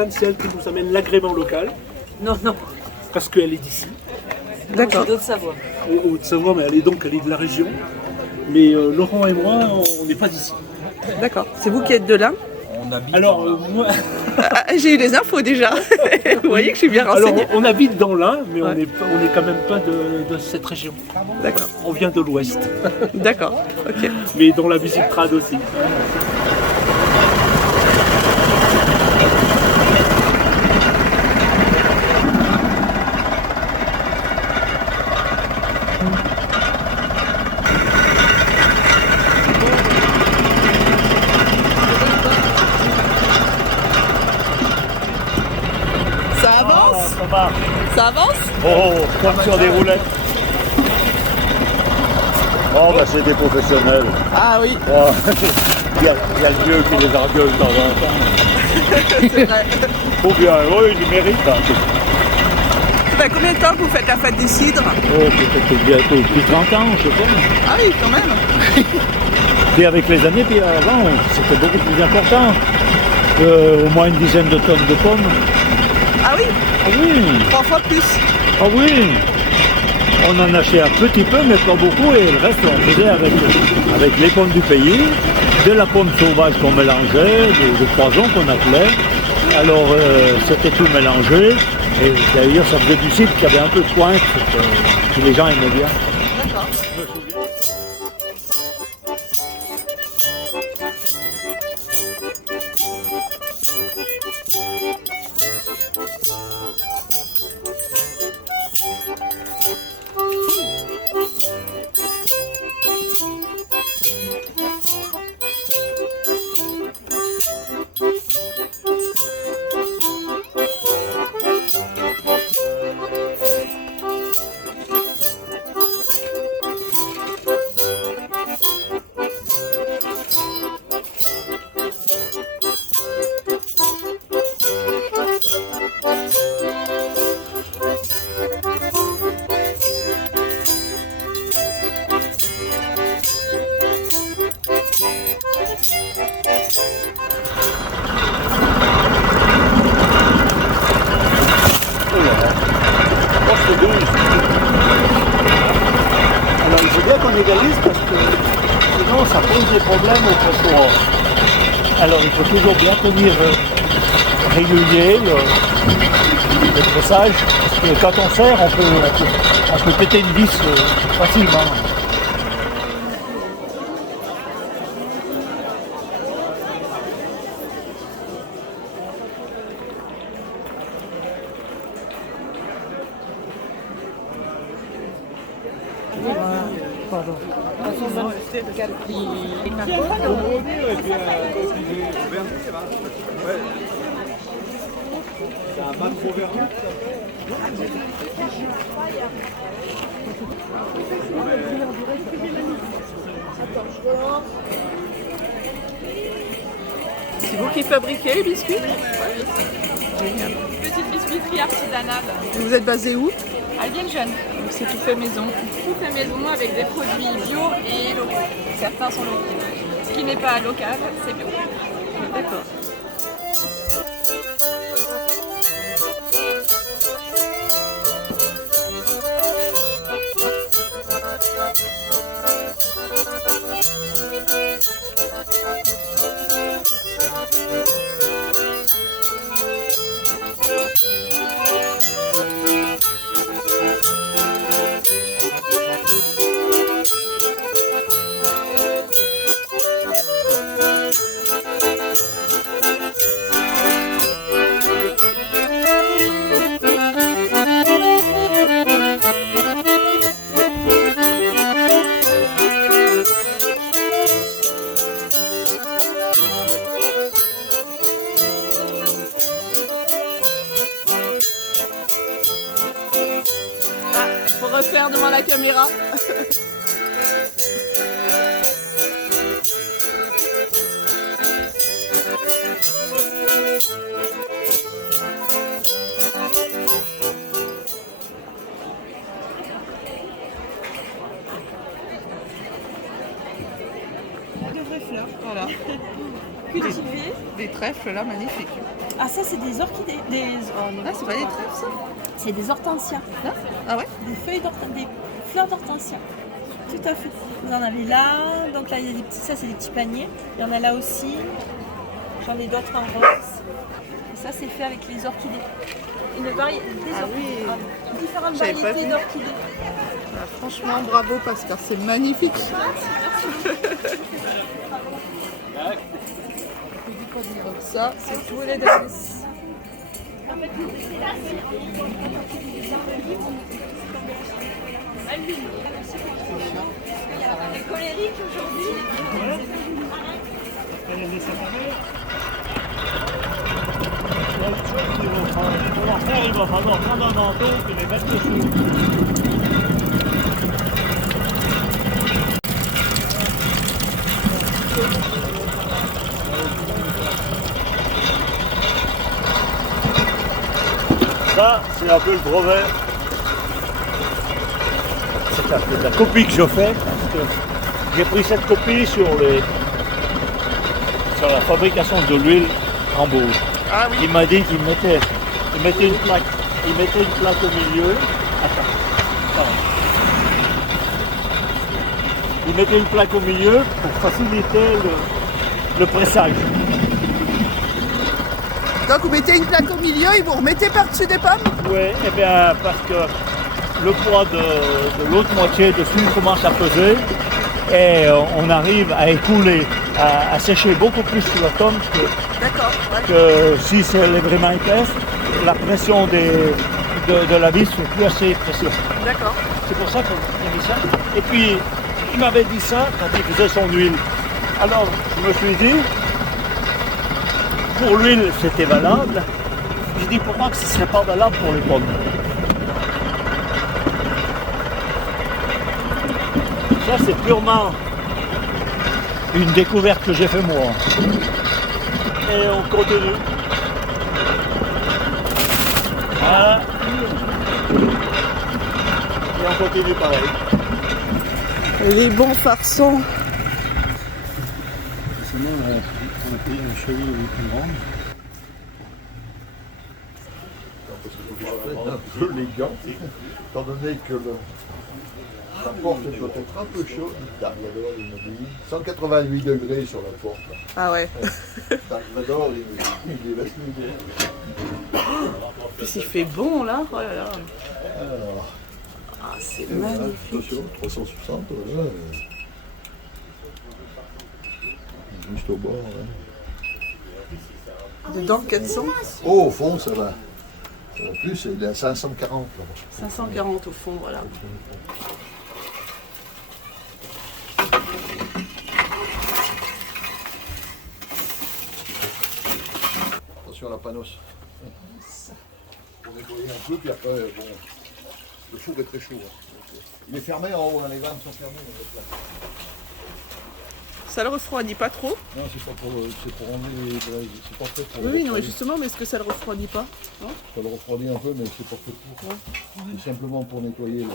Viviane, c'est elle qui nous amène l'agrément local, Non, non, parce qu'elle est d'ici, d'accord. C'est d'Haute-Savoie. au Haute-Savoie, mais elle est de la région. Mais Laurent et moi, on n'est pas d'ici. D'accord. C'est vous qui êtes de là? Alors, moi, J'ai eu les infos déjà. Vous voyez que je suis bien alors, renseignée. on habite dans l'Ain, mais Ouais. on n'est quand même pas de cette région. D'accord. On vient de l'Ouest, D'accord. Ok. mais dans la musique trad aussi. Ça avance? Ça va. Ça avance? Oh, comme sur des roulettes. Oh bah c'est des professionnels. Ah oui, Oh, il y a le vieux qui les engueule de temps en temps. c'est vrai. Faut bien, oui, il mérite. Hein. Ça fait combien de temps que vous faites la fête des cidres? Oh, peut-être bientôt plus de 30 ans, je pense. Ah oui, quand même. Puis avec les années, puis avant, c'était beaucoup plus important. Au moins une dizaine de tonnes de pommes. Ah oui, Ah oui, 3 fois plus. ah oui. On en achetait un petit peu, mais pas beaucoup, et le reste, on faisait avec les pommes du pays, de la pomme sauvage qu'on mélangeait, de poison qu'on appelait. Alors, c'était tout mélangé, et d'ailleurs, ça faisait du cidre qui avait un peu de pointe, que les gens aimaient bien. D'accord. Alors, il faut bien qu'on égalise parce que sinon ça pose des problèmes au pressoir. Alors, il faut toujours bien tenir régulier le pressage, parce que quand on serre, on peut péter une vis facilement. C'est vous qui fabriquez les biscuits? Génial. Petite biscuiterie artisanale. Vous êtes basé où? À Vieille-Jeune. Donc c'est tout fait maison. Tout fait maison avec des produits bio et locaux. Certains sont locaux. Ce qui n'est pas local, c'est bio. D'accord. Faut refaire devant la caméra. De vraies fleurs, voilà. cultivées. Des trèfles là, magnifiques. Ah, ça, c'est des orchidées. Ah, c'est pas des trèfles ça? C'est des hortensias. Là, Ah ouais? des fleurs d'hortensia. Tout à fait. Vous en avez là. Donc là, il y a des petits, ça, c'est des petits paniers. Il y en a là aussi. J'en ai d'autres en rose. Et ça, c'est fait avec les orchidées. Différentes J'avais pas variétés vu. d'orchidées. Ah, franchement, bravo Pascal, c'est magnifique. Donc ça, c'est tous les délices. Les colériques aujourd'hui. Pour en faire, il va falloir prendre un manteau et les mettre dessous. Ça, c'est un peu le brevet. C'est un peu la copie que je fais parce que j'ai pris cette copie sur la fabrication de l'huile en Bourges. Ah oui. Il m'a dit qu'il mettait une plaque. Il mettait une plaque au milieu. Attends. Il mettait une plaque au milieu pour faciliter le pressage. Donc vous mettez une plaque au milieu et vous remettez par-dessus des pommes? Oui, eh bien parce que le poids de l'autre moitié dessus commence à peser et on arrive à écouler, à sécher beaucoup plus sur la pomme D'accord. Ouais. que si elle est vraiment épaisse, la pression de la vis n'est plus assez précieuse. D'accord. C'est pour ça qu'on a mis ça. Et puis, il m'avait dit ça quand il faisait son huile. Alors, je me suis dit, pour l'huile, c'était valable. J'ai dit, pourquoi que ce ne serait pas valable pour les pommes? Ça, c'est purement une découverte que j'ai fait moi. Et on continue. Voilà. Et on continue pareil. Les bons farçons. Sinon, on a payé un cheville plus grande. Un peu les gants, étant donné que la porte doit être un peu chaude. Dark Vador, il m'a dit 188 degrés sur la porte. Ah ouais. Dark Vador, il laisse l'idée. Puis il fait bon là. Oh là là. Alors, Ah, c'est magnifique. attention, 360, voilà. Juste au bord. Là. Dedans 400. Oh, au fond, ça va. En plus, il est à 540 là. 540 au fond, voilà. Attention à la panosse. Pour nettoyer un peu, puis après, bon, le four est très chaud. Hein. Il est fermé en haut, hein, les vannes sont fermées. Ça le refroidit pas trop? Non, c'est pas pour, c'est pour enlever les braises. C'est pas fait pour. Oui, non, mais refroidir. justement, mais est-ce que ça le refroidit pas? Non. Ça le refroidit un peu, mais c'est pas fait pour. C'est simplement pour nettoyer. Là.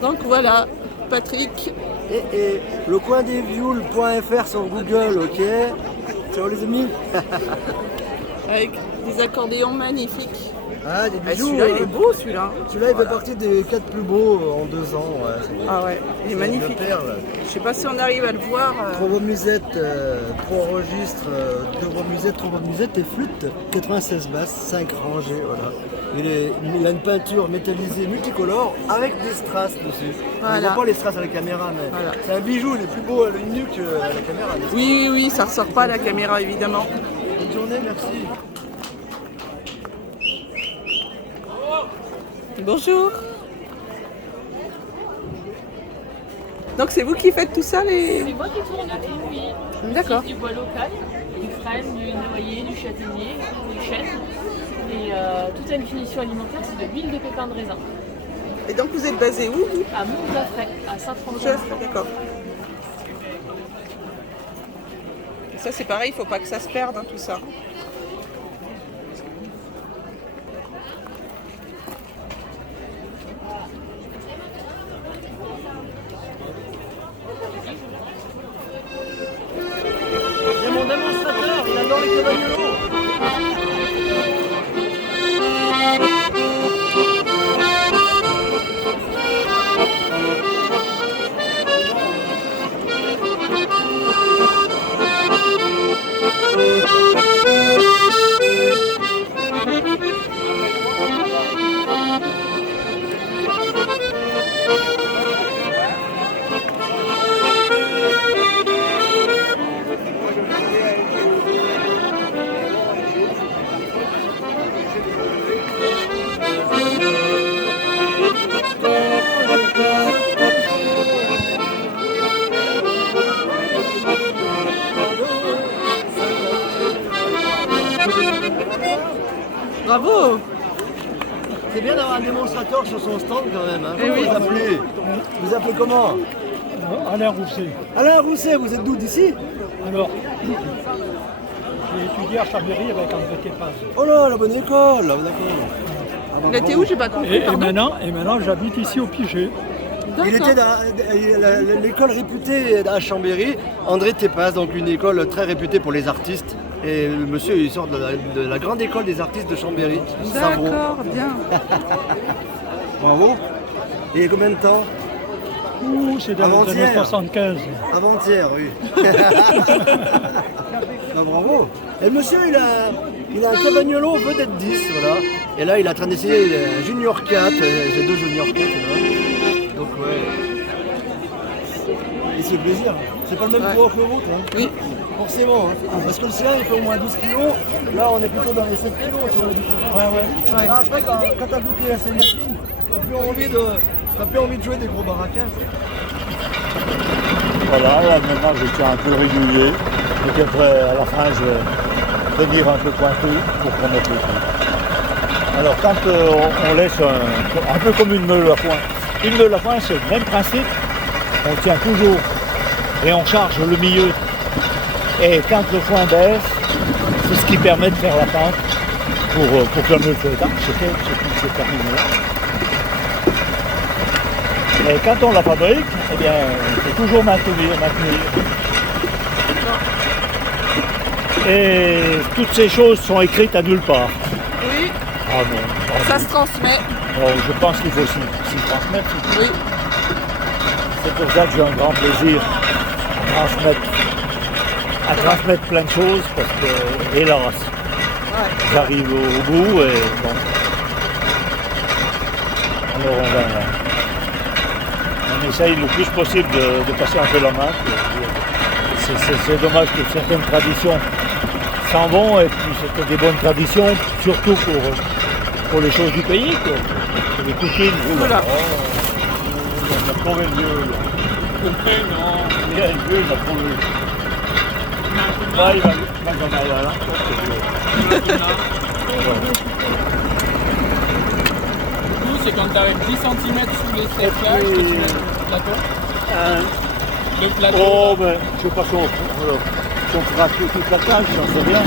Donc voilà, Patrick. Et lecoindesvioul.fr sur Google, ok. Ciao les amis. Avec des accordéons magnifiques. Ah, des Ah, bijoux. celui-là, il est beau, celui-là. Celui-là, il fait partie des 4 plus beaux en 2 ans. Ouais, Ah ouais, il est magnifique. Je sais pas si on arrive à le voir. 3 voix musette, 3 registres, 2 voix musette, 3 voix musette et flûte, 96 basses, 5 rangées, voilà. Il a une peinture métallisée multicolore avec des strass dessus. Voilà. On ne voit pas les strass à la caméra, mais Voilà. c'est un bijou, il est plus beau à l'œil nu qu'à la caméra. Oui, oui, oui, ça ressort pas à la caméra, évidemment. Bonne journée, merci. Bonjour. Donc c'est vous qui faites tout ça les... C'est moi qui tourne tout, oui. D'accord. Du bois local, du frêne, du noyer, du châtaignier, du chêne. Et tout a une finition alimentaire, c'est de l'huile de pépins de raisin. Et donc vous êtes basé où vous? À Mont-Zafray, à Saint-François. D'accord. Et ça c'est pareil, il faut pas que ça se perde hein, tout ça. C'est mon démonstrateur, il adore les cavagnolos. Bravo. C'est bien d'avoir un démonstrateur sur son stand quand même. Hein. Eh oui. Vous appelez comment? Alain Rousset. Alain Rousset, vous êtes d'où, d'ici? Alors, j'ai étudié à Chambéry avec André Tépaz. Oh là, la bonne école, là, d'accord. Il était où? J'ai pas compris. Et pardon. maintenant j'habite ici au Piget. Il était dans l'école réputée à Chambéry, André Tépaz, donc une école très réputée pour les artistes. Et le monsieur, il sort de la grande école des artistes de Chambéry, Savron. D'accord, bien. Bravo. Et il y a combien de temps? Ouh, c'est dans les Avant-hier. années 75. Avant-hier, oui. Non, bravo. Et le monsieur, il a un cavagnolo vedette 10, voilà. Et là, il est en train d'essayer un Junior 4. J'ai 2 Junior 4, là. Donc, ouais. Et c'est plaisir. C'est pas le même Ouais. poids que le vôtre, hein. Oui. Forcément, hein. Parce que le sien, il fait au moins 12 kilos. Là, on est plutôt dans les 7 kilos, tu vois la différence. Ouais. Là, après, quand t'as goûté à ces machines, t'as plus envie de jouer des gros baraquins. Voilà, là maintenant je tiens un peu régulier. Et puis après, à la fin, je vais venir un peu pointé pour qu'on mette le coup. Alors quand on laisse un peu comme une meule à foin. Une meule à foin, c'est le même principe. On tient toujours et on charge le milieu. Et quand le foin baisse, c'est ce qui permet de faire la pente pour que la meule se éteinte. C'est terminé là. Et quand on la fabrique, eh bien, il faut toujours maintenir. Et toutes ces choses sont écrites à nulle part. Oui, Ah non, ça se transmet. bon, je pense qu'il faut s'y transmettre. Oui. C'est pour ça que j'ai un grand plaisir à transmettre plein de choses, parce que, hélas, j'arrive au bout et bon. Alors on essaye le plus possible de passer un peu la main. C'est dommage que certaines traditions s'en vont, et puis c'était des bonnes traditions, surtout pour les choses du pays, quoi. Pour les coutumes. Voilà. On a trouvé le vieux. Non, il y a le vieux, il a trouvé. Ah, il va s'en aller à l'encontre. Nous, c'est quand tu avec 10 cm sous les séchages que tu mets le plateau. Le plateau. Oh, ben, je sais pas si on fera toute la cage, j'en sais rien.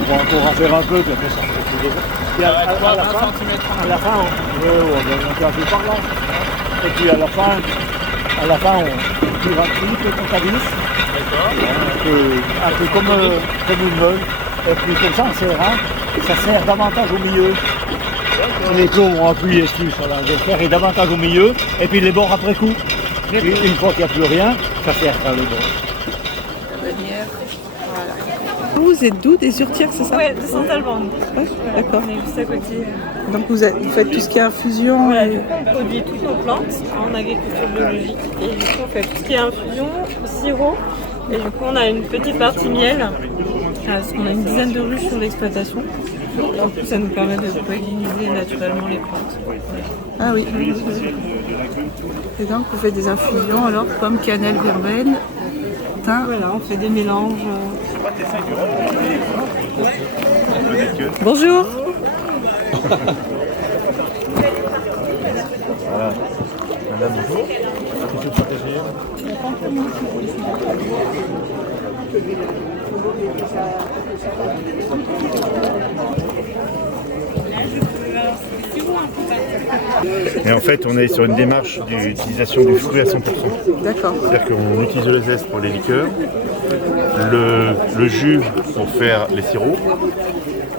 On va encore en faire un peu, puis après ça fait plus de... Puis à la fin, on est un peu parlant. Et puis à la fin, on tire un petit peu le comptabiliste. Un peu comme une meule. Et puis comme ça, en serrant, ça sert davantage au milieu. Les plombs vont appuyer dessus sur la fer et davantage au milieu. Et puis les bords après coup. Une fois qu'il n'y a plus rien, ça sert à le bord. La bannière. Voilà. Vous êtes d'où? Des Urtières, c'est ça? Ouais, de Saint-Alban. Ouais, d'accord. On est juste à côté. Donc vous faites tout ce qui est infusion Voilà, et... du coup, on produit toutes nos plantes en agriculture biologique. Et du coup, on fait tout ce qui est infusion, sirop. Et du coup, on a une petite partie miel. Parce qu'on a une dizaine de ruches sur l'exploitation. En plus, ça nous permet de polliniser naturellement les plantes. Ah oui. Et donc vous faites des infusions alors, pommes, cannelle, verveine, thym. Voilà, on fait des mélanges. Bonjour. Et en fait, on est sur une démarche d'utilisation du fruit à 100%. D'accord. C'est-à-dire qu'on utilise le zeste pour les liqueurs, le jus pour faire les sirops,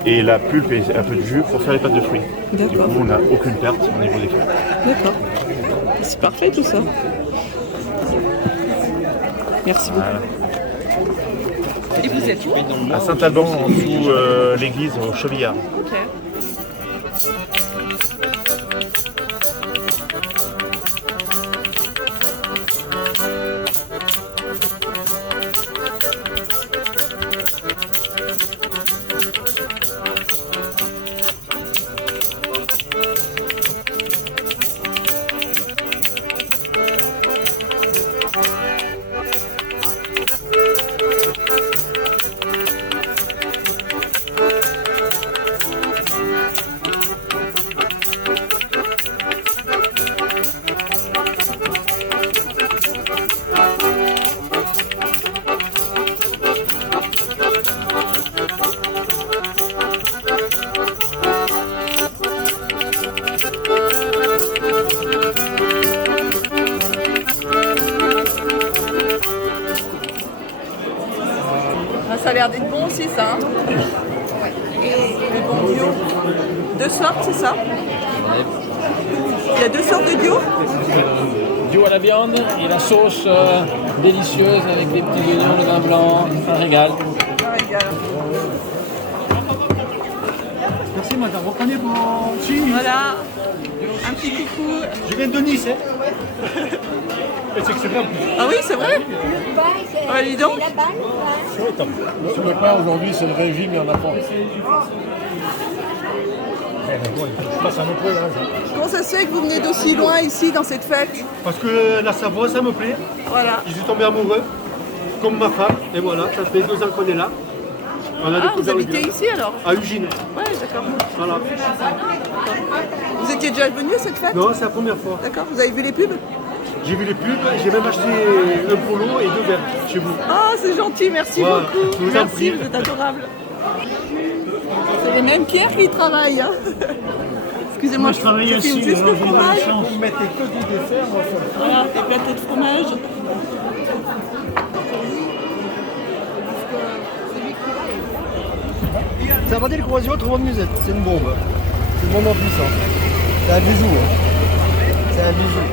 et la pulpe et un peu de jus pour faire les pâtes de fruits. Du coup, on n'a aucune perte au niveau des fruits. D'accord. C'est parfait tout ça. Merci beaucoup. Voilà. Et vous êtes où? À Saint-Alban, en dessous l'église, au Chevillard. Ok. Ça a l'air d'être bon aussi, ça. Hein, le bon bio. 2 sortes, c'est ça? Il y a 2 sortes de bio? Bio à la viande et la sauce délicieuse avec des petits oignons, le vin blanc, un régal. Un régal. Merci madame, reprenez vos signes. Voilà. Un petit coucou. Je viens de Nice. Hein. C'est excellent. Ah oui, c'est vrai? Ah, dis donc. Sur le pain aujourd'hui, c'est le régime, il n'y en a pas. Je passe un autre voyage. Comment ça se fait que vous venez d'aussi loin ici dans cette fête? Parce que la Savoie, ça me plaît. Voilà. Je suis tombé amoureux, comme ma femme. Et voilà, ça fait 2 ans qu'on est là. On a Ah, vous découvert le habitez bien. ici alors? À Ugine. Ouais, d'accord. Voilà. Vous étiez déjà venu à cette fête? Non, c'est la première fois. D'accord. Vous avez vu les pubs? J'ai vu les pubs, j'ai même acheté un polo et 2 verres chez vous. Ah, c'est gentil, merci Voilà, beaucoup. je vous en Merci, prie. vous êtes adorable. C'est les mêmes pierres qui travaillent. Hein. Excusez-moi, je filme juste le fromage. Vous mettez que du dessert, moi ça. Voilà, éclaté de fromage. Ça va dire le croisillon, trop bonne musette. C'est une bombe. C'est une bombe en puissance. C'est un bijou. Hein. C'est un bijou.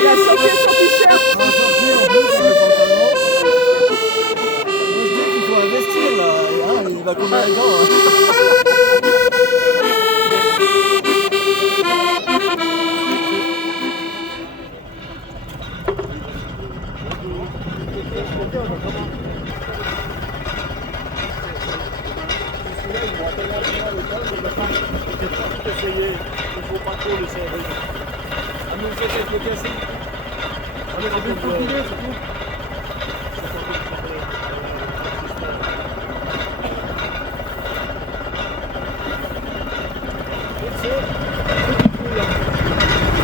Il a sauté son t-shirt. Il faut investir là. Ah, il va comme un gant. Hein. Il faut pas trop le servir. nous faites avec le cassé. On est rendu le filet, c'est tout.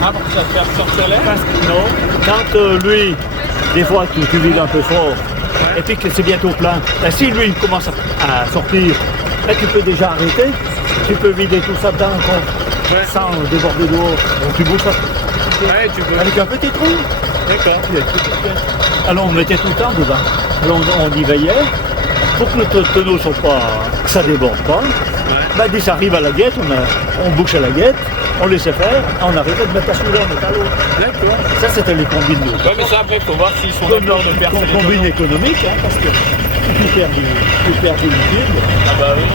Ah, pour ça faire sortir l'air? Non, quand lui, des fois tu vides un peu fort, et puis que c'est bientôt plein, ben, si lui il commence à sortir, ben, tu peux déjà arrêter, tu peux vider tout ça dedans encore, sans déborder d'eau, donc tu bouges ça. Ouais, tu peux. Avec un petit trou. D'accord. Alors on mettait tout le temps dedans. Alors on y veillait pour que le tonneau soit pas, que ça déborde pas. Ben, dès que ça arrive à la guette, on bouche à la guette, on laissait faire, on arrêtait de mettre à celui-là, on mettait à l'autre. D'accord. Ça c'était les combines d'eau. Ouais, mais ça après, il faut voir s'ils sont d'accord de percer les combine tonneaux. économique, hein, parce que tu perds du liquide. Ah bah oui.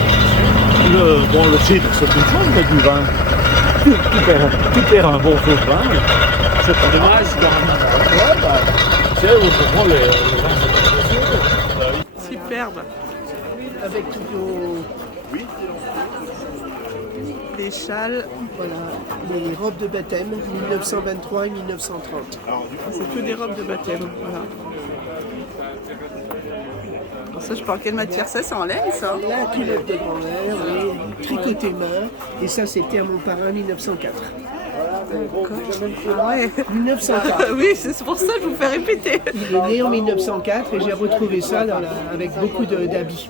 Le cidre c'est une chose, mais du vin, tu perds un bon faux de vin. C'est pas dommage. Ouais, bah, c'est pour moi les vins. Superbe. Avec tous nos Les châles, voilà, les robes de baptême 1923 et 1930. c'est que des robes de baptême. Voilà. Alors ça, je parle quelle matière ça? C'est en laine, ça? La culotte de grand-mère, oui, tricoté main, et ça c'était à mon parrain 1904. Ah ouais. 1904. Oui, c'est pour ça que je vous fais répéter. Il est né en 1904 et j'ai retrouvé ça avec beaucoup d'habits.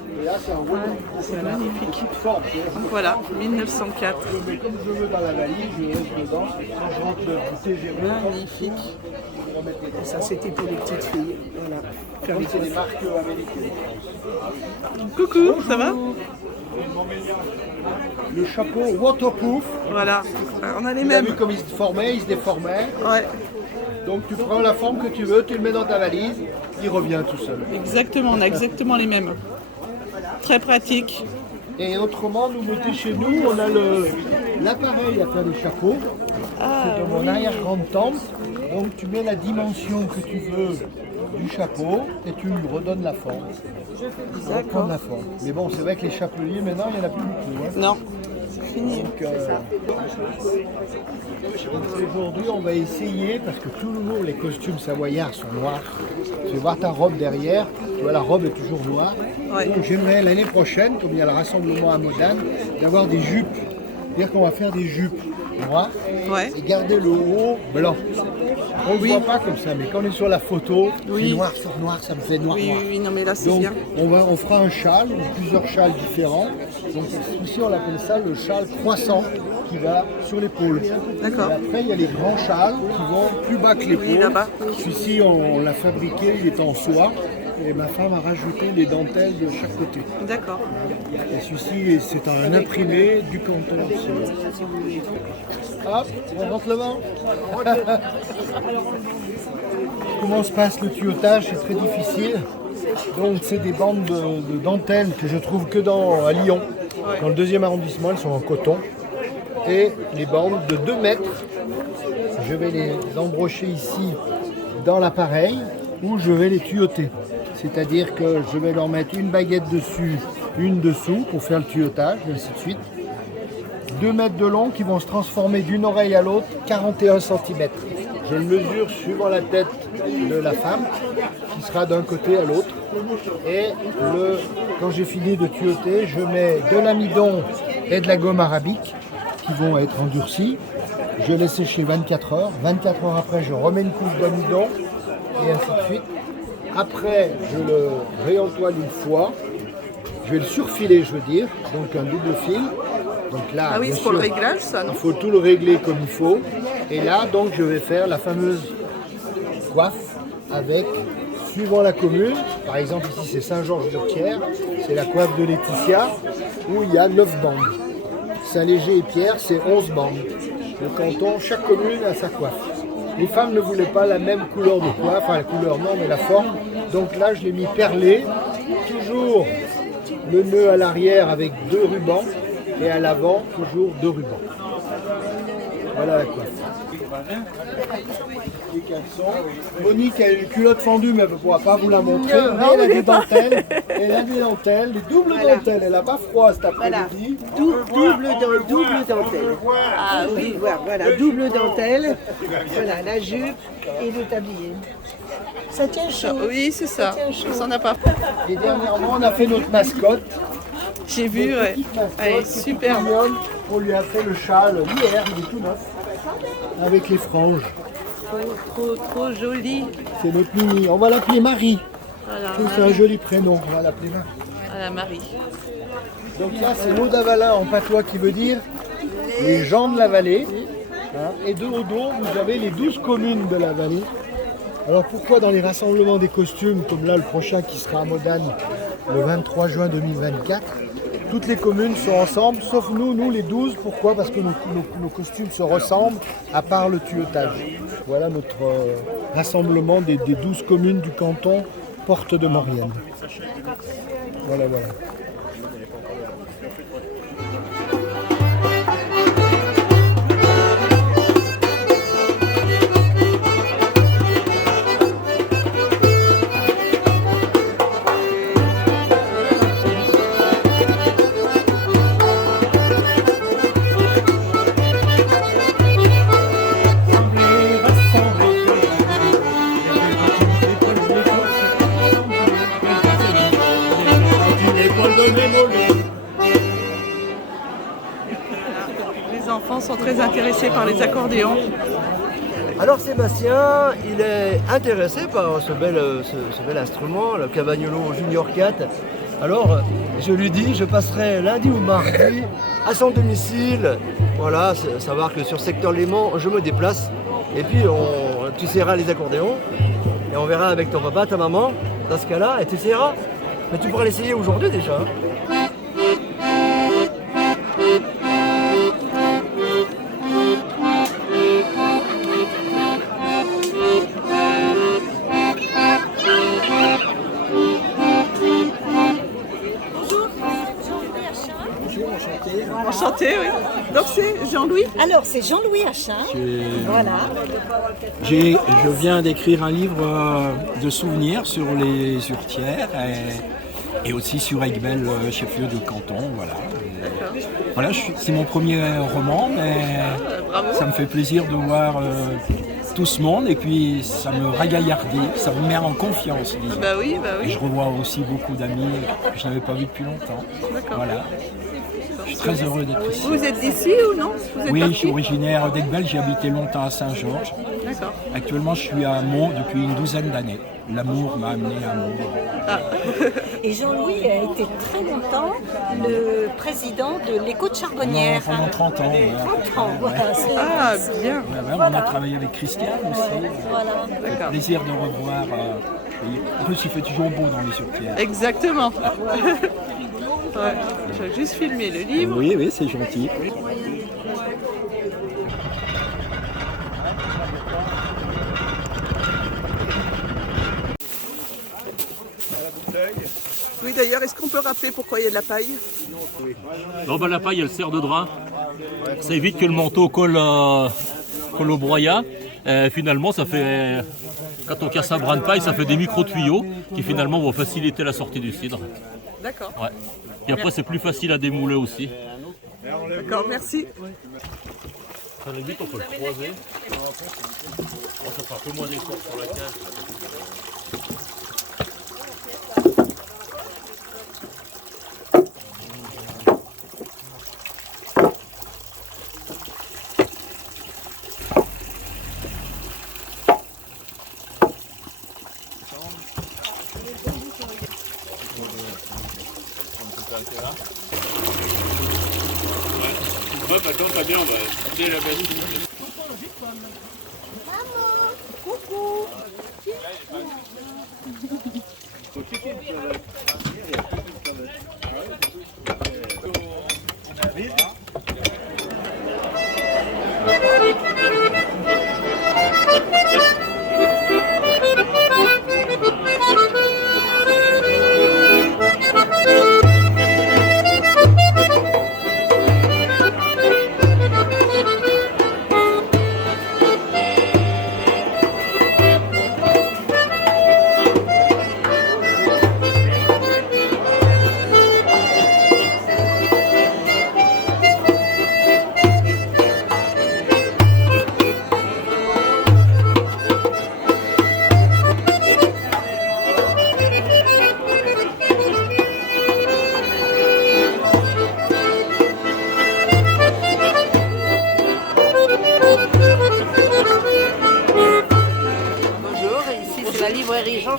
C'est magnifique. Donc voilà, 1904. Comme je veux dans la valise, je reste dedans. Quand je rentre le goûter, j'ai Magnifique. Et ça c'était pour les petites filles. Voilà. Faire les c'est des marques américaines. Coucou, ça va? Le chapeau waterproof. Voilà, on a les Tu as mêmes. vu comme il se formait, il se déformait. Ouais, Donc tu prends la forme que tu veux, tu le mets dans ta valise, il revient tout seul. exactement, on a exactement les mêmes. Très pratique. Et autrement, nouveauté chez nous, on a l'appareil à faire des chapeaux. C'est dans mon arrière-grande tente. Donc tu mets la dimension que tu veux du chapeau et tu lui redonnes la forme. Ça va prendre la forme. Mais bon, c'est vrai que les chapeliers, maintenant, il n'y en a plus beaucoup. Hein. Non, c'est fini. Donc, aujourd'hui, on va essayer, parce que toujours les costumes savoyards sont noirs. Tu vas voir ta robe derrière, tu vois la robe est toujours noire. Ouais. Donc j'aimerais l'année prochaine, comme il y a le rassemblement à Modane, d'avoir des jupes. C'est-à-dire qu'on va faire des jupes noires Ouais. et garder le haut blanc. On ne voit pas comme ça, mais quand on est sur la photo, Oui. c'est noir sur noir, ça me fait noir Oui, noir. oui, oui, non mais là c'est Donc bien. on fera un châle, ou plusieurs châles différents. Donc ici on appelle ça le châle croissant qui va sur l'épaule. D'accord. Et après il y a les grands châles qui vont plus bas que l'épaule. Oui, là-bas. Celui-ci on l'a fabriqué, il est en soie. Et ma femme a rajouté les dentelles de chaque côté. D'accord. Et celui-ci c'est un imprimé du canton. Hop, on rentre le vent. Comment se passe le tuyautage? C'est très difficile. Donc c'est des bandes de dentelle que je trouve que à Lyon. Dans le 2e arrondissement, elles sont en coton. Et les bandes de 2 mètres, je vais les embrocher ici dans l'appareil où je vais les tuyauter. C'est-à-dire que je vais leur mettre une baguette dessus, une dessous pour faire le tuyautage, et ainsi de suite. 2 mètres de long qui vont se transformer d'une oreille à l'autre, 41 cm. Je le mesure suivant la tête de la femme, qui sera d'un côté à l'autre. Et quand j'ai fini de tuyauter, je mets de l'amidon et de la gomme arabique qui vont être endurcis. Je laisse sécher 24 heures. 24 heures après, je remets une couche d'amidon et ainsi de suite. Après, je le réentoile une fois. Je vais le surfiler, je veux dire, donc un double fil. Donc là, Ah oui, bien c'est pour le sûr, réglage ça, non? il faut tout le régler comme il faut. Et là, donc, je vais faire la fameuse coiffe avec, suivant la commune, par exemple ici c'est Saint-Georges-de-Pierre, c'est la coiffe de Laetitia, où il y a 9 bandes. Saint-Léger et Pierre, c'est 11 bandes. Le canton, chaque commune a sa coiffe. Les femmes ne voulaient pas la même couleur de coiffe, enfin la couleur non, mais la forme. Donc là, je l'ai mis perlé, toujours le nœud à l'arrière avec 2 rubans, et à l'avant, toujours 2 rubans. Voilà la coiffe. Les caleçons. Monique a une culotte fendue, mais elle ne pourra pas vous la montrer. Mais elle a des dentelles. Elle a des dentelles, des doubles dentelles. Elle n'a pas froid cet après-midi. Double dentelle. Ah oui, voilà, double dentelle. Voilà, la jupe et le tablier. Ça tient chaud. Oui, c'est ça. On s'en a pas. Et dernièrement, on a fait notre mascotte. J'ai vu, ouais. Elle est super. On lui a fait le châle hier, il est tout neuf. Avec les franges. Trop joli. C'est notre Mimi. On va l'appeler Marie. Voilà, C'est un joli prénom. On va l'appeler Marie. la Marie. Donc là, c'est l'eau d'Avalin en patois qui veut dire les gens de la vallée. Hein, et de au dos, vous avez les 12 communes de la vallée. Alors pourquoi dans les rassemblements des costumes, comme là le prochain qui sera à Modane le 23 juin 2024, toutes les communes sont ensemble, sauf nous les 12. Pourquoi? Parce que nos costumes se ressemblent, à part le tuyautage. Voilà notre rassemblement des 12 communes du canton Porte de Maurienne. Voilà. Les enfants sont très intéressés par les accordéons. Alors Sébastien, il est intéressé par ce bel instrument, le Cavagnolo Junior 4. Alors je lui dis, je passerai lundi ou mardi à son domicile. Voilà, savoir que sur secteur Léman, je me déplace. Et puis tu essaieras les accordéons. Et on verra avec ton papa, ta maman, dans ce cas-là, et tu essaieras. Mais tu pourras l'essayer aujourd'hui déjà. Enchanté, oui. Donc c'est Jean-Louis? Alors c'est Jean-Louis Achin. Voilà. Je viens d'écrire un livre de souvenirs sur les Hurtières et aussi sur Aiguebel, chef-lieu de canton. Voilà, c'est mon premier roman, mais ça me fait plaisir de voir tout ce monde et puis ça me ragaillardit, ça me met en confiance. Disons. Bah oui. Et je revois aussi beaucoup d'amis que je n'avais pas vus depuis longtemps. Voilà. Je suis très heureux d'être ici. Vous êtes d'ici ou non? Oui, je suis originaire d'Aiguebel, j'ai habité longtemps à Saint-Georges. D'accord. Actuellement, je suis à Meaux depuis une douzaine d'années. L'amour m'a amené à Meaux. Et Jean-Louis a été très longtemps le président de l'Écho de Charbonnières. Pendant 30 ans. 30 ans, voilà. Ah, bien. On a travaillé avec Christiane aussi. Voilà. Plaisir de revoir. En plus, il fait toujours beau dans les Hurtières. Exactement. Ouais, je vais juste filmer le livre. Oui, c'est gentil. Oui, d'ailleurs, est-ce qu'on peut rappeler pourquoi il y a de la paille? Non, la paille, elle sert de drap. Ça évite que le manteau colle au broyat. Finalement, ça fait, quand on casse un brin de paille, ça fait des micro-tuyaux qui finalement vont faciliter la sortie du cidre. D'accord. Ouais. Et après, c'est plus facile à démouler aussi. D'accord, merci. À la limite, on peut le croiser. Ça fait un peu moins d'effort sur la cage. Maintenant, ça vient, on va couper la bête. Coucou.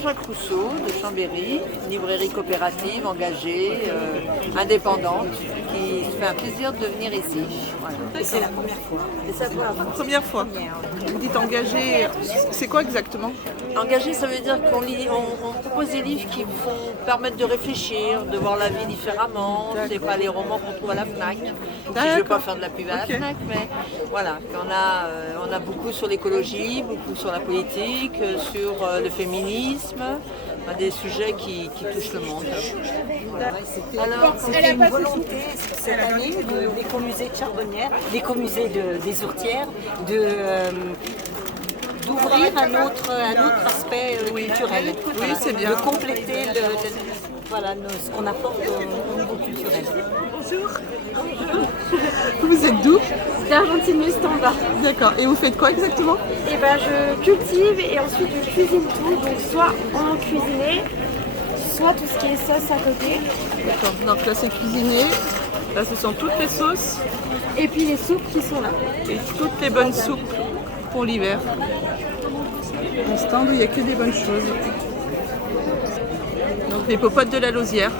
Jean-Jacques Rousseau de Chambéry, une librairie coopérative, engagée, indépendante, qui se fait un plaisir de venir ici. Voilà. C'est la première fois. C'est ça, Première fois. Vous dites engagé, c'est quoi exactement? Engagé, ça veut dire on propose des livres qui vont permettre de réfléchir, de voir la vie différemment. C'est pas les romans qu'on trouve à la FNAC. Si je ne veux pas faire de la pub à la FNAC, mais voilà. On a beaucoup sur l'écologie, beaucoup sur la politique, sur le féminisme, des sujets qui touchent le monde. Alors, c'était une volonté cette année de l'écomusée de Charbonnières, l'écomusée des Ourtières, d'ouvrir un autre aspect culturel. Oui, c'est bien. De compléter ce qu'on apporte au niveau culturel. Bonjour. Vous êtes d'où? d'Argentine-Mustamba. D'accord. Et vous faites quoi exactement? Et ben je cultive et ensuite je cuisine tout. Donc soit en cuisiner, soit tout ce qui est sauce à côté. D'accord. Donc là c'est cuisiné. Là ce sont toutes les sauces. Et puis les soupes qui sont là. Et toutes les bonnes soupes pour l'hiver. Un stand où il n'y a que des bonnes choses. Donc les popotes de la Lausière.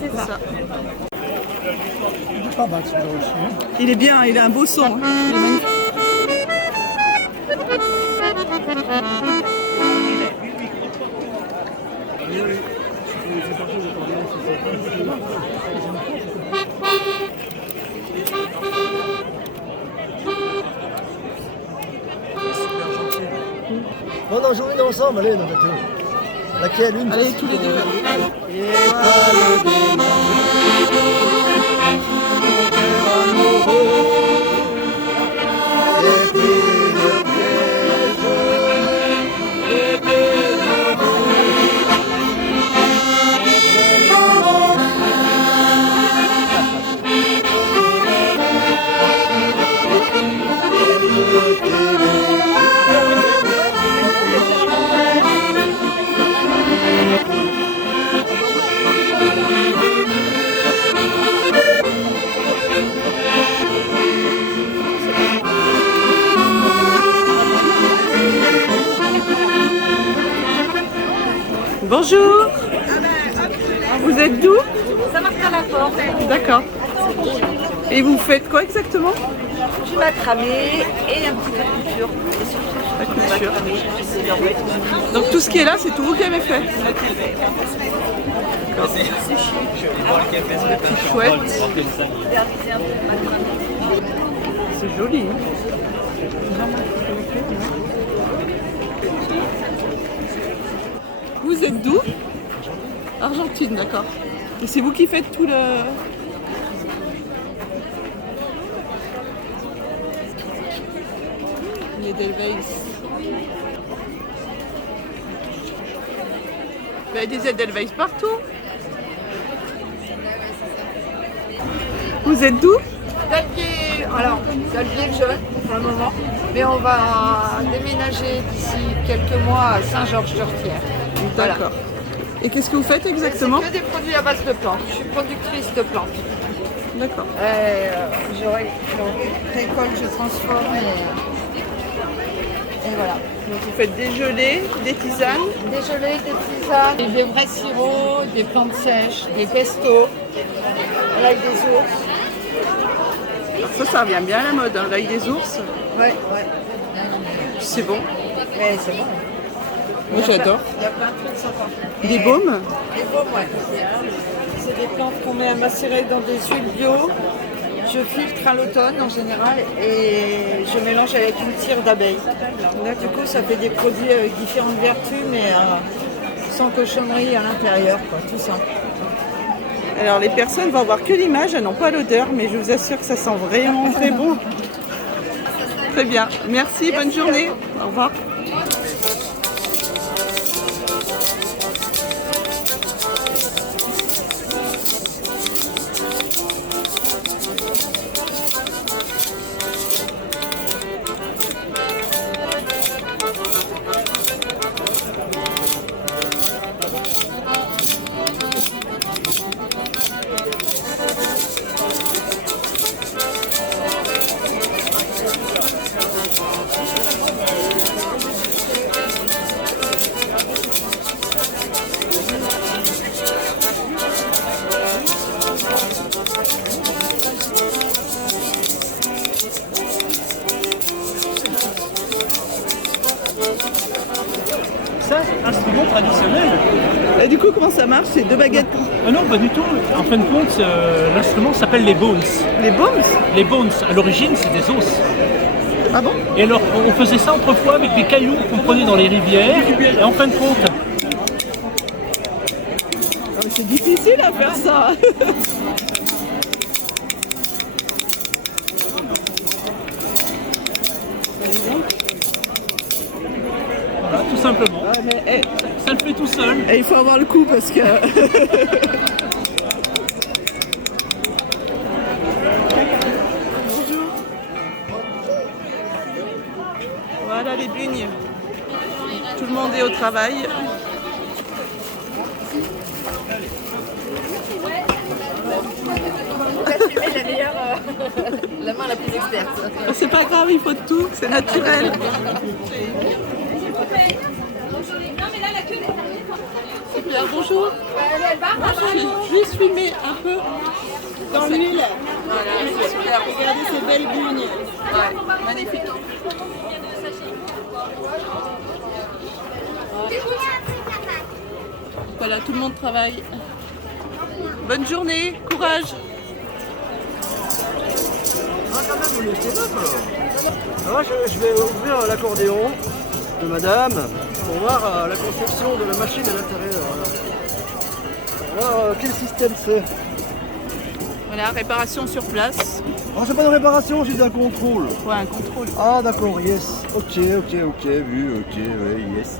C'est ça. Il est pas mal celui-là aussi. Il est bien, il a un beau son. Il est magnifique. On en joue une ensemble, allez, non, laquelle une? Allez, tous les deux. Bonjour. Vous êtes d'où? Ça marche à la porte. D'accord. Et vous faites quoi exactement? Du macramé et un petit peu de couture. Et surtout la couture. Macramé. Donc tout ce qui est là, c'est tout vous qui avez fait? D'accord. C'est chouette. C'est joli. Vous êtes d'où? Argentine, d'accord. Et c'est vous qui faites tout le... Les Edelweiss. Il y a des Edelweiss partout. Vous êtes d'où? D'Albier jeune pour le moment, mais on va déménager d'ici quelques mois à Saint-Georges-d'Ortière. D'accord. Voilà. Et qu'est-ce que vous faites exactement? C'est que des produits à base de plantes. Je suis productrice de plantes. D'accord. Je récolte, je transforme et voilà. Donc vous faites des gelées, des tisanes? Des gelées, des tisanes, des vrais sirops, des plantes sèches, des pestos, l'ail des ours. Alors ça revient bien à la mode, hein, l'ail des ours. Ouais. C'est bon. Mais c'est bon. Moi j'adore. Il y a plein de trucs sympas. Des baumes? Des baumes, ouais. C'est des plantes qu'on met à macérer dans des huiles bio. Je filtre à l'automne en général et je mélange avec une tire d'abeilles. Du coup, ça fait des produits avec différentes vertus, mais sans cochonnerie à l'intérieur, tout simple. Alors les personnes vont voir que l'image, elles n'ont pas l'odeur, mais je vous assure que ça sent vraiment très bon. Très bien. Merci, bonne journée. Au revoir. tout comment ça marche, ces 2 baguettes? Ah non, pas du tout. En fin de compte, l'instrument s'appelle les bones. Les bones? Les bones, à l'origine, c'est des os. Ah bon? Et alors, on faisait ça autrefois avec des cailloux qu'on prenait dans les rivières. Et en fin de compte... C'est difficile à faire ça. Voilà, tout simplement. Ah, mais, ça le fait tout seul. Et il faut avoir le coup parce que... Bonjour. Voilà les bugnes. Tout le monde est au travail. La main la plus experte. C'est pas grave, il faut de tout, c'est naturel. Super, bonjour. Je vais juste filmer un peu dans l'huile. Regardez ces belles bugnes. Ouais, magnifique. Voilà, tout le monde travaille. Bonne journée, courage. Ah, quand même, on est là, alors. Je vais ouvrir l'accordéon de madame pour voir la construction de la machine à l'intérieur. Alors, quel système c'est? Voilà, réparation sur place. Oh, c'est pas de réparation, j'ai un contrôle. Ouais, un contrôle. Ah, d'accord, yes. Ok, vu, ok, ouais, yes.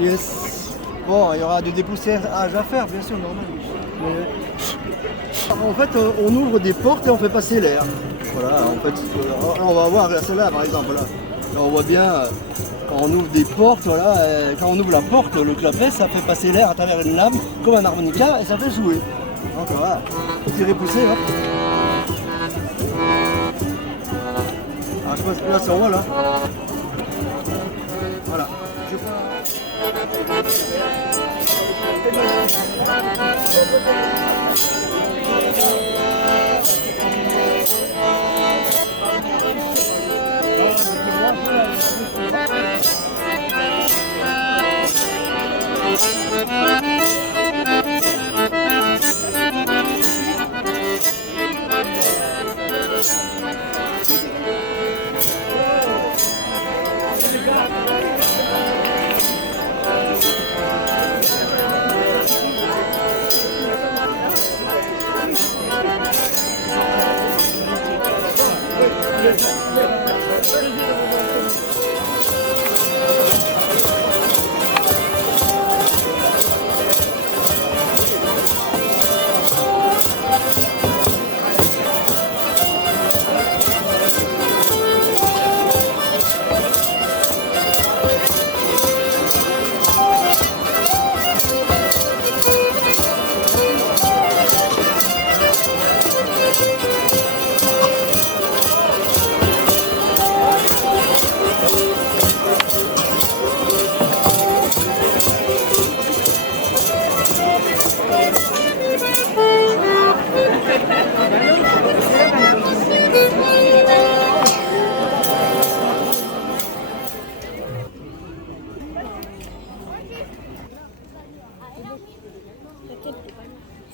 Yes. Bon, il y aura du dépoussiérage à faire, bien sûr, normal. Mais... En fait, on ouvre des portes et on fait passer l'air. Voilà, en fait, on va voir celle-là, par exemple. Là, on voit bien, quand on ouvre des portes, voilà, quand on ouvre la porte, le clapet, ça fait passer l'air à travers une lame, comme un harmonica, et ça fait jouer. Donc voilà, tirer, pousser, hop. Ah, je pense que là, c'est en haut, là. Voilà.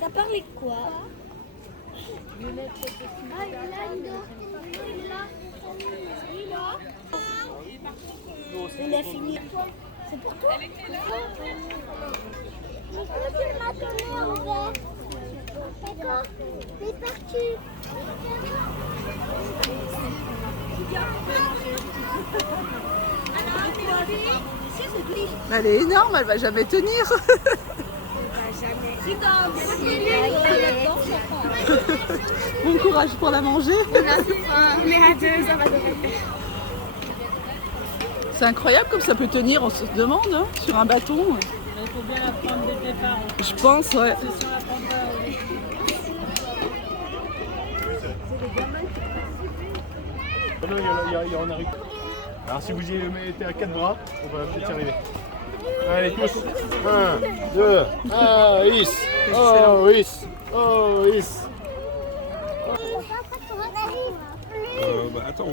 Ça parlait quoi? Il a fini. C'est pour toi? Pourquoi tu m'as donné en vert? D'accord, c'est parti. Elle est énorme, elle va jamais tenir. Bon courage pour la manger. On est à 2, ça va devoir faire. C'est incroyable comme ça peut tenir, on se demande, hein, sur un bâton. Il faut bien la prendre dès le départ. Je pense, ouais. On arrive. Alors si vous y mettez à 4 bras, on va vite y arriver. Allez tous. 1, 2, is. Oh is. Oh is. Bah attends.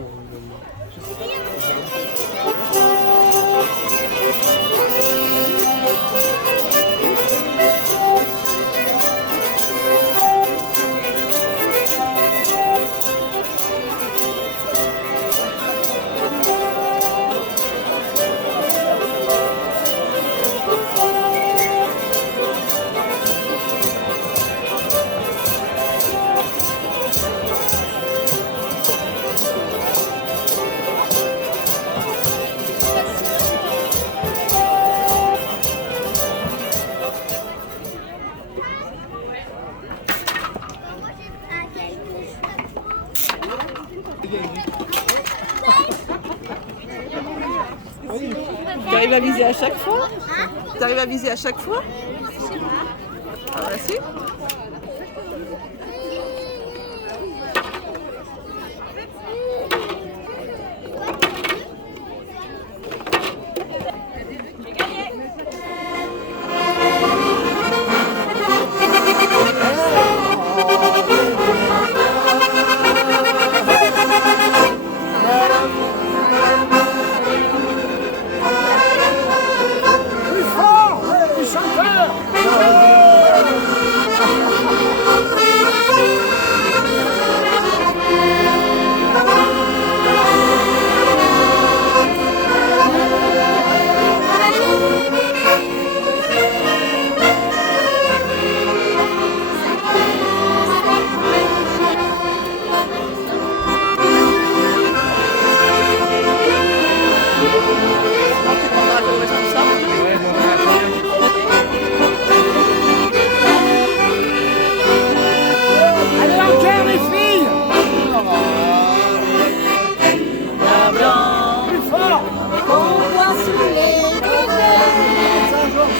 Tu arrives à viser à chaque fois? Tu arrives à viser à chaque fois? Ah bah si.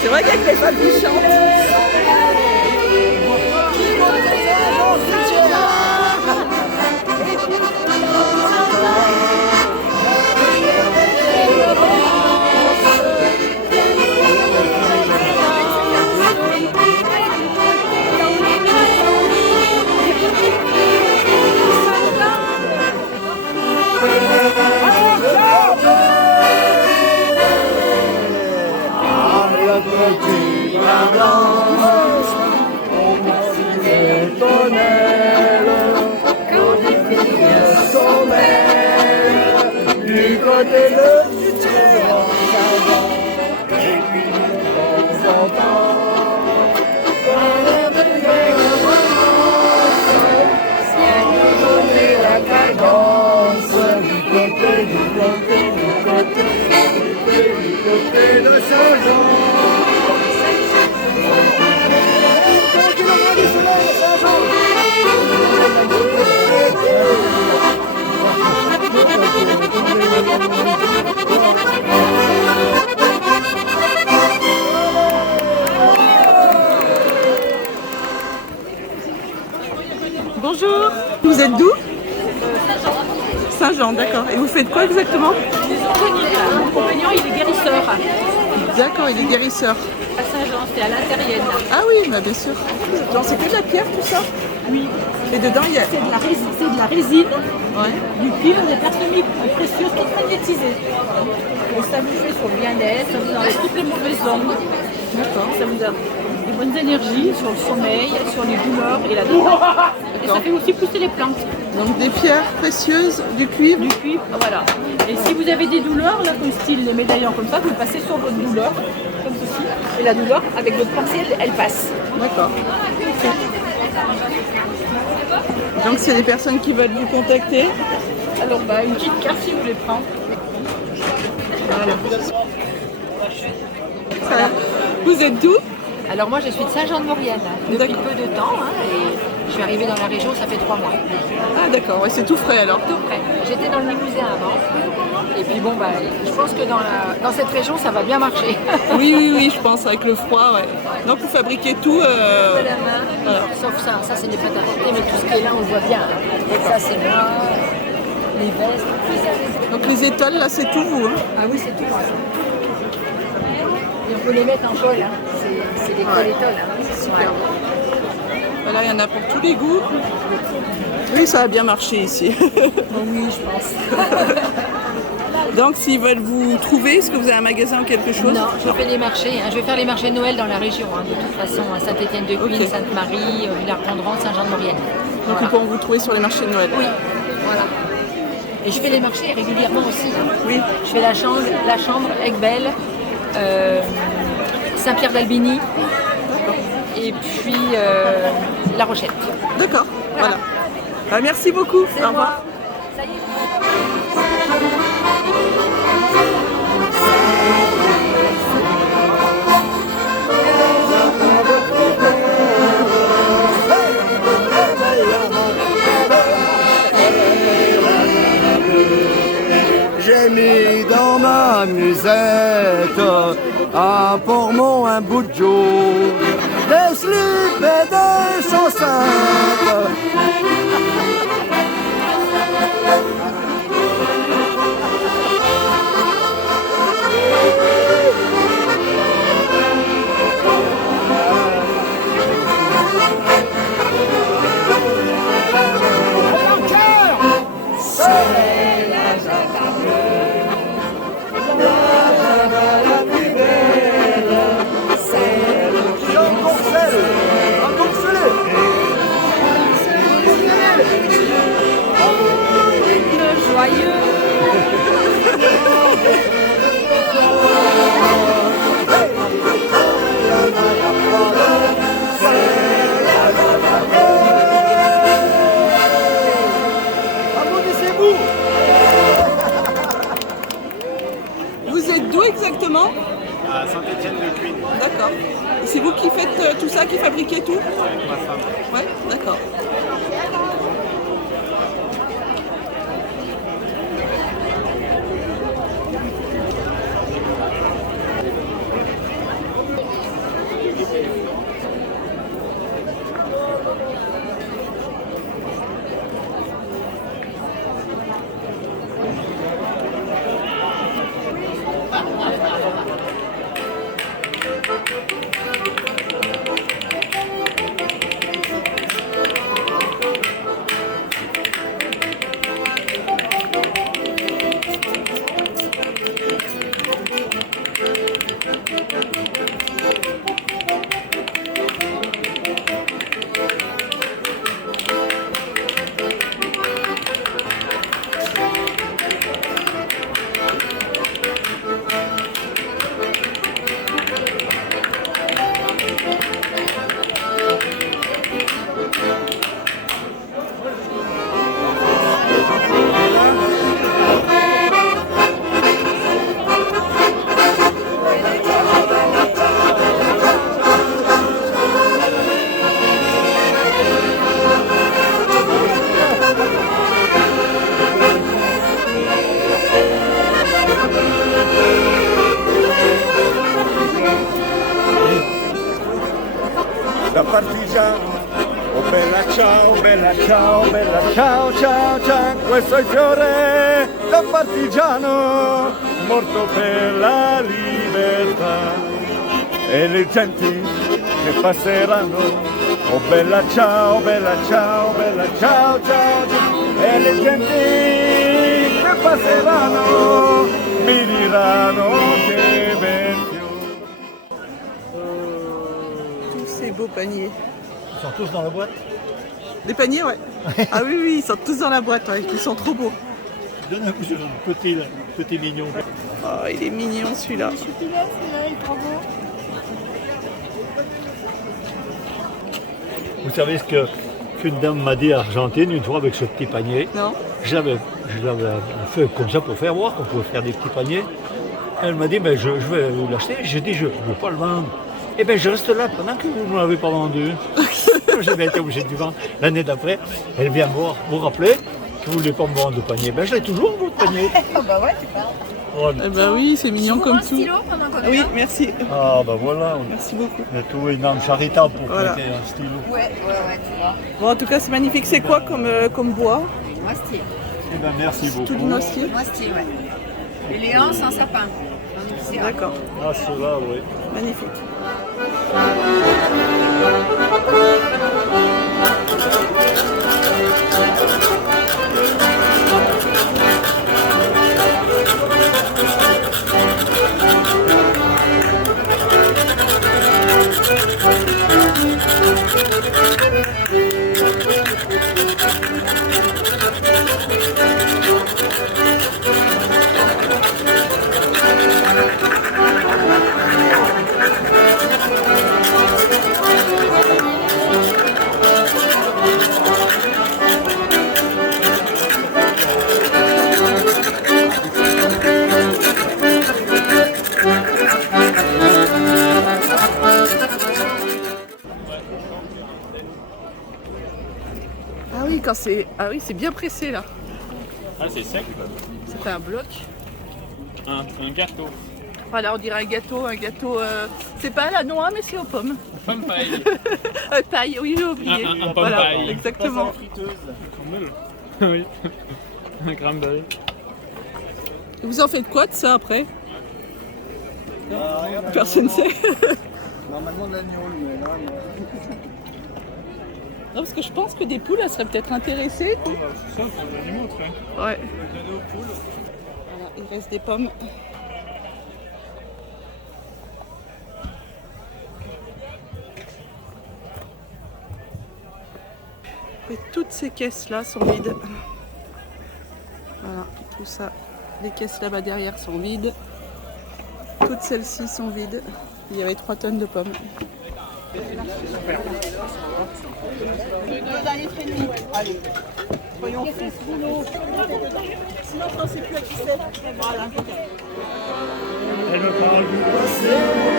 C'est vrai qu'avec les femmes qui chantent. Du côté de Saint-Jean, et puis de temps en temps, quand le vieil commence, c'est nous donner la cadence. Du côté de Saint-Jean. Bonjour, vous êtes d'où? Saint-Jean, d'accord. Et vous faites quoi exactement? Mon compagnon, il est guérisseur. D'accord, il est guérisseur. À Saint-Jean, c'est à l'intérienne. Ah oui, bah bien sûr. Genre, c'est que de la pierre tout ça? Oui. Et dedans, il y a... C'est de la résine, du cuivre, des perfumes précieuses, toutes magnétisées. Et ça vous fait sur le bien-être, ça vous enlève toutes les mauvaises ondes. D'accord. Ça vous donne des bonnes énergies sur le sommeil, sur les douleurs et la douleur. Et ça fait aussi pousser les plantes. Donc des pierres précieuses, du cuivre? Du cuivre, voilà. Et si vous avez des douleurs, là, comme style les médaillons comme ça, vous le passez sur votre douleur, comme ceci. Et la douleur, avec votre pensée, elle passe. D'accord. Donc c'est des personnes qui veulent vous contacter. Alors bah une petite carte si vous voulez prendre. Voilà. Ça, vous êtes d'où? Alors moi je suis de Saint-Jean-de-Maurienne depuis peu de temps et je suis arrivée dans la région, ça fait 3 mois. Ah d'accord, ouais, c'est tout frais alors. Tout frais. J'étais dans le Limousin avant et puis bon bah je pense que dans cette région ça va bien marcher. Oui, je pense avec le froid, ouais. Donc vous fabriquez tout voilà. Sauf ça c'est des prêts à porter, mais tout ce qui est là on le voit bien. Ça c'est moi, les vestes. Donc les étoiles là c'est tout vous hein? Ah oui c'est tout moi. Et on peut les mettre en colle, hein. C'est des colles étoiles. Hein. C'est super. Voilà, il y en a pour tous les goûts. Oui, ça a bien marché ici. Oui, je pense. Donc s'ils veulent vous trouver, est-ce que vous avez un magasin ou quelque chose? Non, je fais des marchés. Je vais faire les marchés de Noël dans la région, de toute façon, à Saint-Étienne-de-Cuines, Sainte-Marie, Villard-Condren, Saint-Jean-de-Maurienne. Donc ils pourront vous trouver sur les marchés de Noël. Oui, voilà. Et je fais les marchés régulièrement aussi. Oui. Je fais la chambre Aiguebelle, Saint-Pierre-d'Albigny et puis La Rochette. D'accord, voilà. Bah, merci beaucoup. Au revoir. Ça y est. J'ai mis dans ma musette un pormon, un bout de jaune, des slips et des chaussettes. Vous êtes d'où exactement? À Saint-Étienne-de-Cuines. D'accord. Et c'est vous qui faites tout ça, qui fabriquez tout? Avec ma femme. Ouais, d'accord. Da partigiano, oh bella ciao, ciao, ciao, ciao, questo è il fiore da partigiano, morto per la libertà, e le genti che passeranno, oh bella ciao, ciao, ciao, e le genti che passeranno mi diranno che bel fiore. Ces beaux paniers. Ils sont tous dans la boîte? Des paniers, ouais. Ah oui, oui, ils sont tous dans la boîte, ouais. Ils sont trop beaux. Donne un coup sur le petit mignon. Oh, il est mignon celui-là. Celui-là, il est trop beau. Vous savez ce qu'une dame m'a dit à Argentine une fois avec ce petit panier? Non. Je l'avais fait comme ça pour faire voir qu'on pouvait faire des petits paniers. Elle m'a dit, ben, je vais vous l'acheter. J'ai dit, je ne veux pas le vendre. Eh bien, je reste là pendant que vous ne m'avez pas vendu. J'ai bien été obligé de le vendre. L'année d'après, elle vient vous rappeler que vous ne voulez pas me vendre de panier. Ben, je l'ai toujours, votre panier. Bah ouais, tu parles. Oh, Eh ben oui, c'est mignon comme tout. Stylo pendant qu'on est Oui, là. merci. Ah, ben voilà. Merci beaucoup. On a trouvé une âme charitable pour Voilà. prêter un stylo. Ouais, tu vois. Bon, en tout cas, c'est magnifique. C'est quoi comme bois? Noisetier. Eh ben, merci beaucoup. Tout du noisetier? Noisetier, ouais. Et les anses en sapin. D'accord. Ah, ceux-là, oui. Magnifique. oui, quand c'est... Ah oui, c'est bien pressé là. Ah, c'est sec. Ça fait un bloc. Un gâteau. Voilà, on dirait un gâteau. C'est pas à la noix, mais c'est aux pommes. Pomme paille. Paille, oui, j'ai oublié. Un pomme voilà, paille. exactement. Pas friteuse. Oui. Un crumble. Vous en faites quoi de ça après? Personne ne sait. Normalement de l'agneau, mais là... Non, parce que je pense que des poules, elles seraient peut-être intéressées. C'est ça, pour les animaux, tu vois. Ouais. Donner aux poules. Voilà, il reste des pommes. Et toutes ces caisses-là sont vides. Voilà, tout ça. Les caisses là-bas derrière sont vides. Toutes celles-ci sont vides. Il y avait 3 tonnes de pommes. 2,5 litres. Allez. Soyons fous. Sinon, on ne sait plus à qui c'est. Voilà. Elle parle du passé,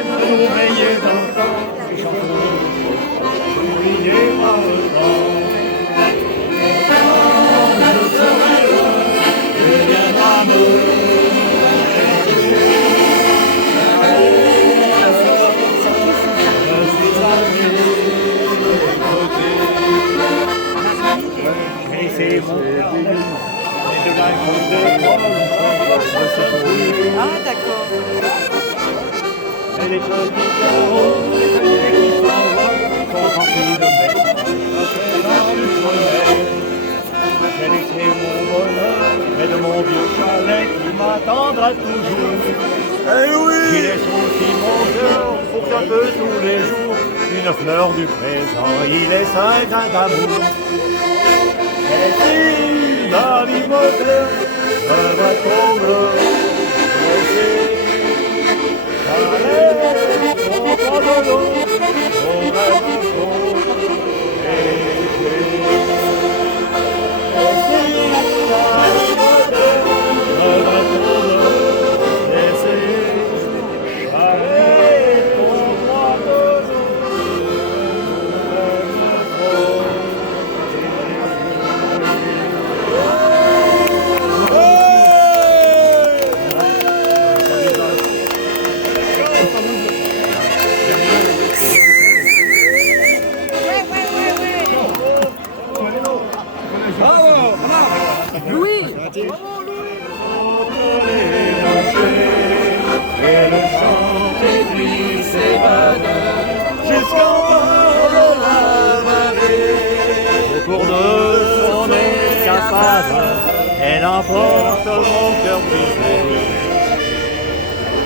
de l'oreiller d'enfant, et chansons oubliées par le temps. Et quand je serai loin, tu viendras me et c'est mon et de la Ah, d'accord. Et les petits carreaux, les feuillets qui s'envolent, sont remplis de mer. Dans le soleil, j'ai laissé mon bonheur, mais de mon vieux chalet qui m'attendra toujours. Eh oui! J'y laisse aussi mon cœur pour qu'un peu tous les jours, une fleur du présent, il laisse un grain d'amour. Et si la vie moderne me va trop blesser, j'allais mon pas de l'eau, mon rêve chaud, et si la vie moderne me va trop blesser, j'allais mon pas de l'eau, Louis! Et le chant des pluies s'évade jusqu'en bord de la vallée. Au cours de son escapade, elle emporte mon cœur brisé.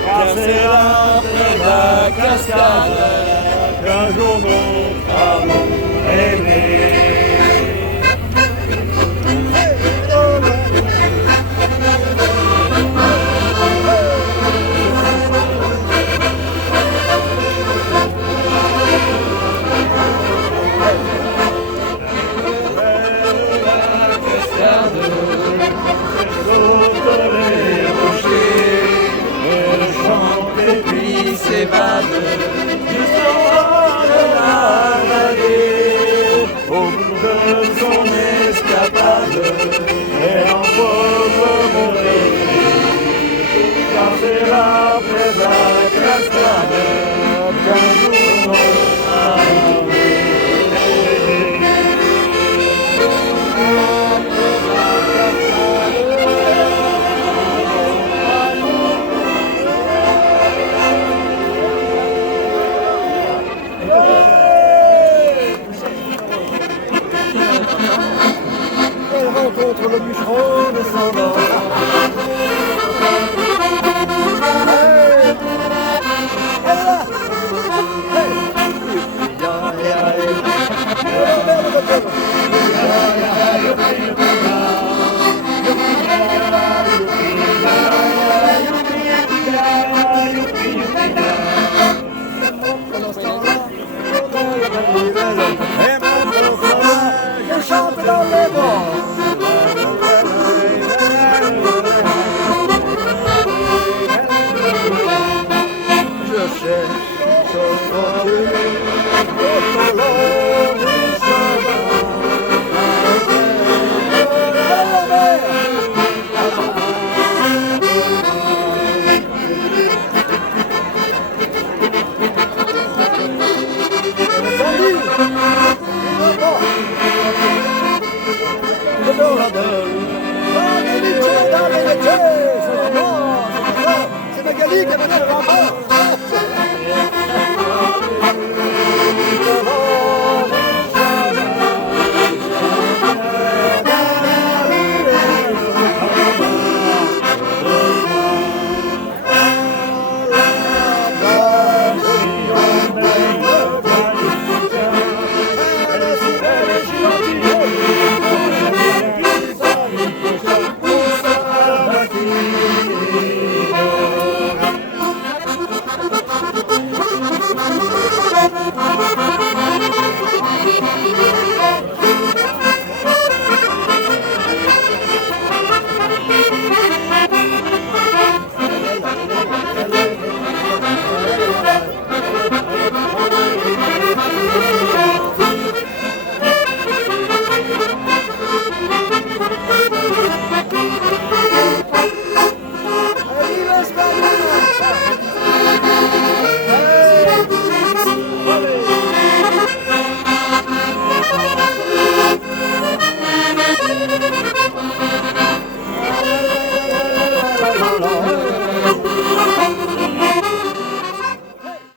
Car c'est là près de la cascade qu'un jour notre amour est né. s'évade jusqu'en bas de la vallée. Au bout de son escapade, elle emporte mon esprit. Car c'est là près de la cascade qu'un jour notre amour est né. Elle rencontre le bûcheron descendant. Je chante dans les bois. C'est Magali qui a mené le rempart.